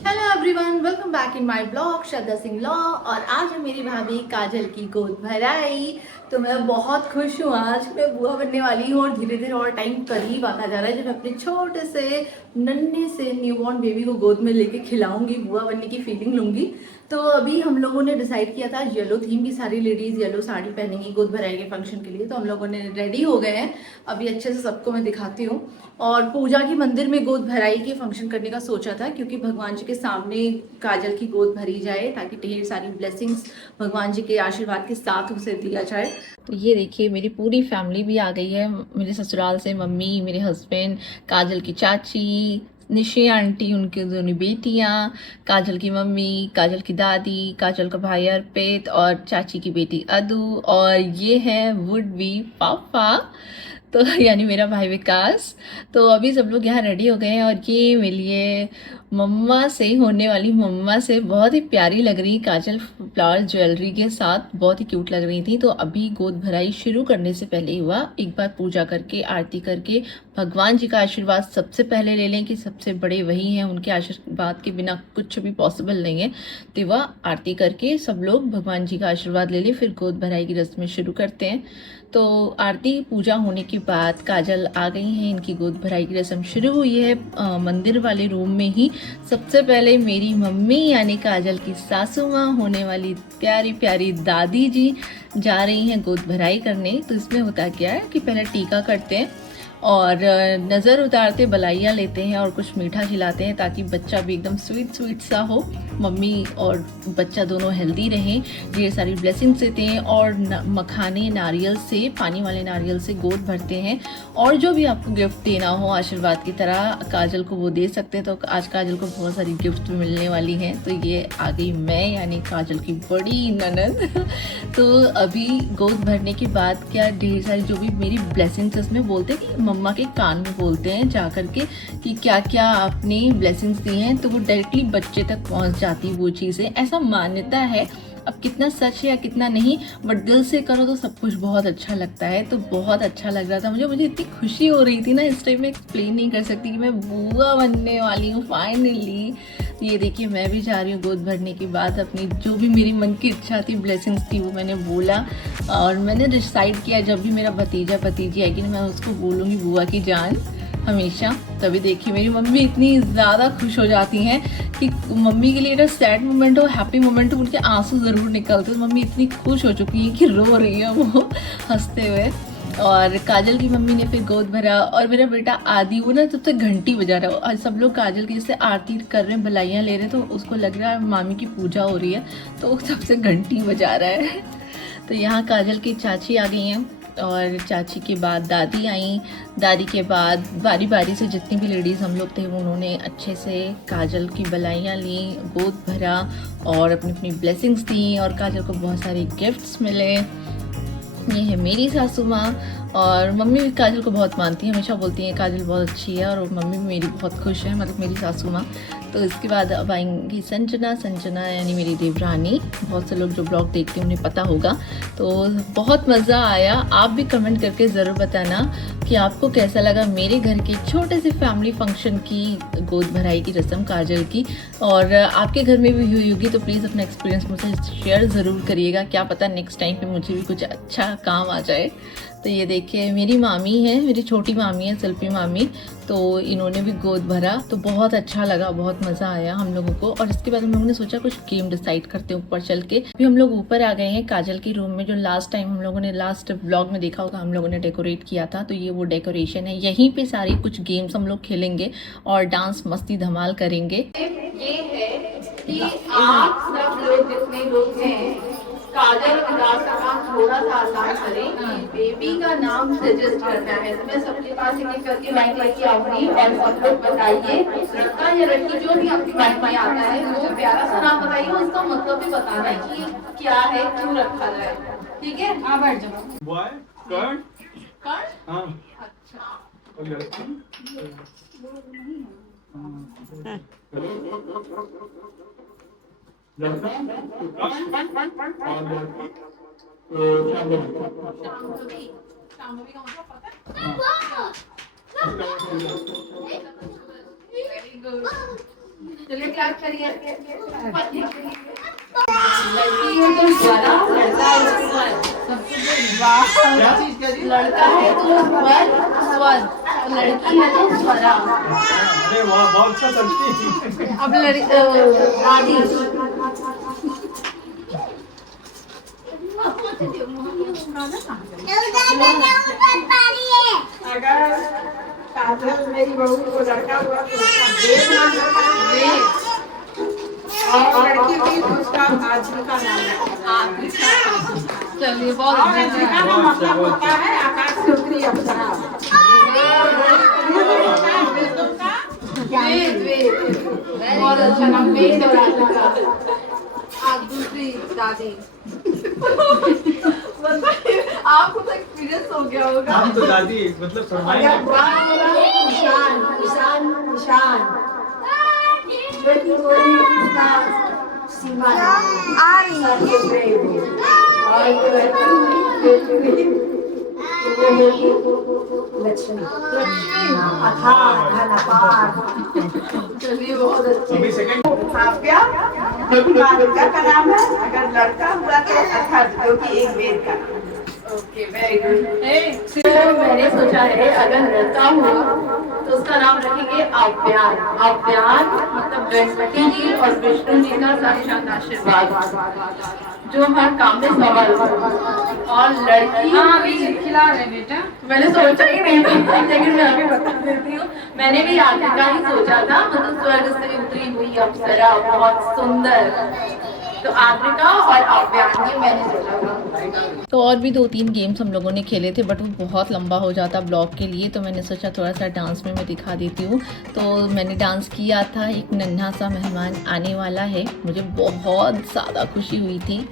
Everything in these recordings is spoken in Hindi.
Hello everyone, welcome back in my blog Shraddha Singh law. और आज है मेरी भाभी काजल की गोद भराई। तो मैं बहुत खुश हूँ, आज मैं बुआ बनने वाली हूँ और धीरे धीरे और टाइम करीब आता जा रहा है जब मैं अपने छोटे से नन्हे से न्यूबॉर्न बेबी को गोद में लेके खिलाऊंगी, बुआ बनने की फीलिंग लूंगी। तो अभी हम लोगों ने डिसाइड किया था येलो थीम की, सारी लेडीज येलो साड़ी पहनेंगी गोद भराई के फंक्शन के लिए। तो हम लोगों ने रेडी हो गए हैं, अभी अच्छे से सबको मैं दिखाती हूँ। और पूजा की मंदिर में गोद भराई के फंक्शन करने का सोचा था, क्योंकि भगवान जी के सामने काजल की गोद भरी जाए ताकि ढेर सारी ब्लेसिंग्स भगवान जी के आशीर्वाद के साथ उसे दिया जाए। तो ये देखिए मेरी पूरी फैमिली भी आ गई है, मेरे ससुराल से मम्मी, मेरे हस्बैंड, काजल की चाची, निशे आंटी, उनकी दोनों बेटियां, काजल की मम्मी, काजल की दादी, काजल का भाई अर्पित और चाची की बेटी अदू, और ये है वुड बी पापा, तो यानी मेरा भाई विकास। तो अभी सब लोग यहाँ रेडी हो गए हैं और ये मिलिए मम्मा से, होने वाली मम्मा से। बहुत ही प्यारी लग रही काजल फ्लावर ज्वेलरी के साथ, बहुत ही क्यूट लग रही थी। तो अभी गोद भराई शुरू करने से पहले हुआ एक बार पूजा करके, आरती करके भगवान जी का आशीर्वाद सबसे पहले ले लें कि सबसे बड़े वही हैं, उनके आशीर्वाद के बिना कुछ भी पॉसिबल नहीं है। तो वह आरती करके सब लोग भगवान जी का आशीर्वाद ले लें, फिर गोद भराई की रस्में शुरू करते हैं। तो आरती पूजा होने के बाद काजल आ गई हैं, इनकी गोद भराई की रस्म शुरू हुई है मंदिर वाले रूम में ही। सबसे पहले मेरी मम्मी यानी काजल की सासू माँ, होने वाली प्यारी प्यारी दादी जी जा रही हैं गोद भराई करने। तो इसमें होता क्या है कि पहले टीका करते हैं और नज़र उतारते बलाइयाँ लेते हैं और कुछ मीठा खिलाते हैं ताकि बच्चा भी एकदम स्वीट स्वीट सा हो, मम्मी और बच्चा दोनों हेल्दी रहें। ढेर सारी ब्लेसिंग्स देते हैं और मखाने नारियल से, पानी वाले नारियल से गोद भरते हैं। और जो भी आपको गिफ्ट देना हो आशीर्वाद की तरह काजल को वो दे सकते हैं। तो आज काजल को बहुत सारी गिफ्ट भी मिलने वाली हैं। तो ये आ गई मैं यानी काजल की बड़ी ननद। तो अभी गोद भरने के बाद क्या ढेर सारी जो भी मेरी ब्लेसिंग्स उसमें बोलते हैं कि मम्मा के कान में बोलते हैं जा करके कि क्या क्या आपने ब्लेसिंग्स दी हैं, तो वो डायरेक्टली बच्चे तक पहुंच जाती वो चीज़ें, ऐसा मान्यता है। अब कितना सच है या कितना नहीं, बट दिल से करो तो सब कुछ बहुत अच्छा लगता है। तो बहुत अच्छा लग रहा था मुझे इतनी खुशी हो रही थी ना, इस टाइम में एक्सप्लेन नहीं कर सकती कि मैं बुआ बनने वाली हूँ फाइनली। ये देखिए मैं भी जा रही हूँ गोद भरने के बाद, अपनी जो भी मेरी मन की इच्छा थी, ब्लेसिंग्स थी, वो मैंने बोला। और मैंने डिसाइड किया जब भी मेरा भतीजा भतीजी आएगी ना, मैं उसको बोलूँगी बुआ की जान हमेशा। तभी देखिए मेरी मम्मी इतनी ज़्यादा खुश हो जाती हैं कि मम्मी के लिए अगर सैड मोमेंट हो, हैप्पी मोमेंट हो, उनके आंसू ज़रूर निकलते। तो मम्मी इतनी खुश हो चुकी हैं कि रो रही है वो हंसते हुए। और काजल की मम्मी ने फिर गोद भरा और मेरा बेटा आदि वो ना तब तक घंटी बजा रहा है और सब लोग काजल की जैसे आरती कर रहे हैं, बलाइयाँ ले रहे हैं, तो उसको लग रहा है मामी की पूजा हो रही है, तो वो सबसे घंटी बजा रहा है। तो यहाँ काजल की चाची आ गई हैं और चाची के बाद दादी आई। दादी के बाद बारी बारी से जितनी भी लेडीज़ हम लोग थे उन्होंने अच्छे से काजल की बलाइयाँ ली, गोद भरा और अपनी अपनी ब्लेसिंग्स दी और काजल को बहुत सारे गिफ्ट्स मिले। ये है मेरी सासू माँ और मम्मी भी काजल को बहुत मानती है, हमेशा बोलती हैं काजल बहुत अच्छी है, और मम्मी भी मेरी बहुत खुश है, मतलब मेरी सासू माँ। तो इसके बाद अब आएंगी संजना। संजना यानी मेरी देवरानी, बहुत से लोग जो ब्लॉग देखते हैं उन्हें पता होगा। तो बहुत मज़ा आया, आप भी कमेंट करके ज़रूर बताना कि आपको कैसा लगा मेरे घर के छोटे से फैमिली फंक्शन की गोद भराई की रस्म काजल की। और आपके घर में भी हुई होगी तो प्लीज़ अपना एक्सपीरियंस मुझसे शेयर ज़रूर करिएगा, क्या पता नेक्स्ट टाइम पे मुझे भी कुछ अच्छा काम आ जाए। तो ये देखिए मेरी मामी है, मेरी छोटी मामी है शिल्पी मामी, तो इन्होंने भी गोद भरा। तो बहुत अच्छा लगा, बहुत मज़ा आया हम लोगों को। और इसके बाद हम लोगों ने सोचा कुछ गेम डिसाइड करते हैं ऊपर चल के। अभी हम लोग ऊपर आ गए हैं काजल की रूम में, जो लास्ट टाइम हम लोगों ने लास्ट व्लॉग में देखा होगा हम लोगों ने डेकोरेट किया था। तो ये वो डेकोरेशन है, यहीं पे सारी कुछ गेम्स हम लोग खेलेंगे और डांस मस्ती धमाल करेंगे। ये है कि आप सब लोग जितने लोग हैं काजल विकास का काम थोड़ा सा आसान करें, बेबी का नाम सजेस्ट करना है। तो मैं सबके पास एक एक करके माइक लेके आऊंगी और सब लोग बताइए, लड़का या लड़की जो भी आपकी माइक में आता है वो प्यारा सा नाम बताइए, उसका मतलब भी बताना है कि क्या है, क्यों रखा जाए। ठीक है, आप बैठ जाओ। बॉय कर्ण कर्ण, हाँ अच्छा, और लड़की शांभवी का मतलब पता है? Very good. चलिए क्लास करिए। लड़की है तो स्वरा, लड़का है तो स्वर। लड़का है तो स्वर, लड़की है तो स्वरा। अरे वाह, बहुत अच्छा चलती। अब आदि अगर काजल मेरी बहू को लड़का हुआ तो उसका वेद नाम रखा है, और लड़की हुई तो उसका आजीविका नाम रखा है। चलिए बहुत और आजीविका का मतलब होता है आकाश से उतरी अप्सरा। बहुत अच्छा नाम, वेद और आजीविका। आज दूसरी दादी। आपको तो एक्सपीरियंस हो गया होगा। हम तो दादी मतलब फरमाइए। ईशान ईशान ईशान बेटी बोली उसका सीमा आई लक्ष्मी अथाह धन अपार। चलिए बहुत अच्छे। अभी सेकंड काव्या काव्या का नाम है, अगर लड़का हुआ तो अथर्व, जो कि एक वेद का नाम है। Okay very good. मैंने सोचा है अगर लड़का हुआ तो उसका नाम रखेंगे आव्यान। आव्यान मतलब गणपति जी और विष्णु जी का साक्षात आशीर्वाद, जो हर काम में सफल हो। और लड़की खिला रहे बेटा, मैंने सोचा ही नहीं था, लेकिन मैं अभी बता देती हूँ। मैंने भी आद्रिका ही सोचा था, मतलब स्वर्ग से उतरी हुई अप्सरा, बहुत सुंदर। तो आद्रिका और आव्यान ये मैंने सोचा था। तो और भी 2-3 गेम्स हम लोगों ने खेले थे, बट वो बहुत लंबा हो जाता ब्लॉग के लिए, तो मैंने सोचा थोड़ा सा डांस में मैं दिखा देती हूँ। तो मैंने डांस किया था, एक नन्हा सा मेहमान आने वाला है, मुझे बहुत ज़्यादा खुशी हुई थी।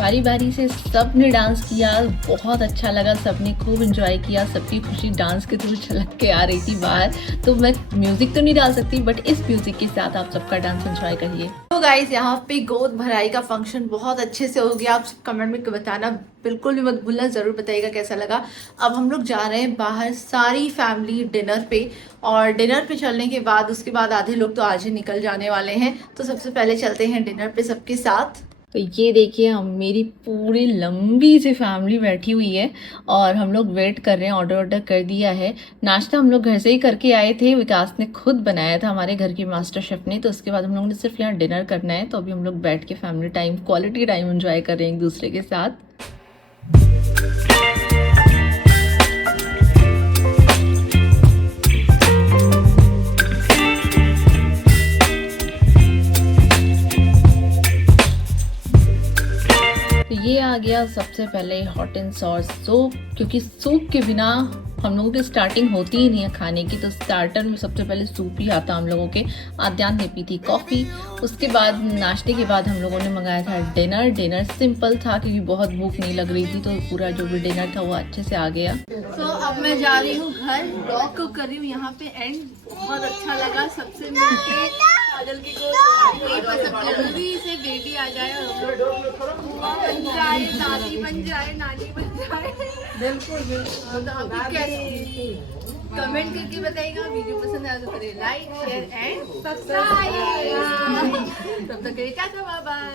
बारी बारी से सब ने डांस किया, बहुत अच्छा लगा, सबने खूब एंजॉय किया, सबकी खुशी डांस के थ्रू छलक के आ रही थी बाहर। तो मैं म्यूजिक तो नहीं डाल सकती, बट इस म्यूजिक के साथ आप सबका डांस एंजॉय करिए। तो गाइस यहाँ पे गोद भराई का फंक्शन बहुत अच्छे से हो गया। आप सब कमेंट में बताना बिल्कुल भी मत भूलना, ज़रूर बताइएगा कैसा लगा। अब हम लोग जा रहे हैं बाहर सारी फैमिली डिनर पे, और डिनर पे चलने के बाद उसके बाद आधे लोग तो आज ही निकल जाने वाले हैं। तो सबसे पहले चलते हैं डिनर पे सबके साथ। तो ये देखिए, हम मेरी पूरी लंबी सी फैमिली बैठी हुई है और हम लोग वेट कर रहे हैं। ऑर्डर कर दिया है। नाश्ता हम लोग घर से ही करके आए थे, विकास ने खुद बनाया था, हमारे घर के मास्टर शेफ ने। तो उसके बाद हम लोगों ने सिर्फ यहाँ डिनर करना है। तो अभी हम लोग बैठ के family time, quality time enjoy कर रहे हैं एक दूसरे के साथ। ये आ गया सबसे पहले हॉट एंड सॉस सूप, क्योंकि सूप के बिना हम लोगों की स्टार्टिंग होती ही नहीं है खाने की। तो स्टार्टर में सबसे पहले सूप ही आता हम लोगों के। आद्यान ने पी थी कॉफ़ी। उसके बाद नाश्ते के बाद हम लोगों ने मंगाया था डिनर। डिनर सिंपल था क्योंकि बहुत भूख नहीं लग रही थी, तो पूरा जो भी डिनर था वो अच्छे से आ गया। तो अब मैं जा रही हूँ घर, ब्लॉग को कर रही हूँ यहाँ पे एंड। बहुत अच्छा लगा सबसे मिलके, काजल की गोद सब जल्दी से बेबी आ जाए और बुआ बन जाए, दादी बन जाए, नानी बन जाए। बिल्कुल बिल्कुल। कमेंट करके बताइएगा, वीडियो पसंद आया तो करें लाइक, शेयर एंड सब्सक्राइब। तब तक के लिए टाटा, बाय बाय।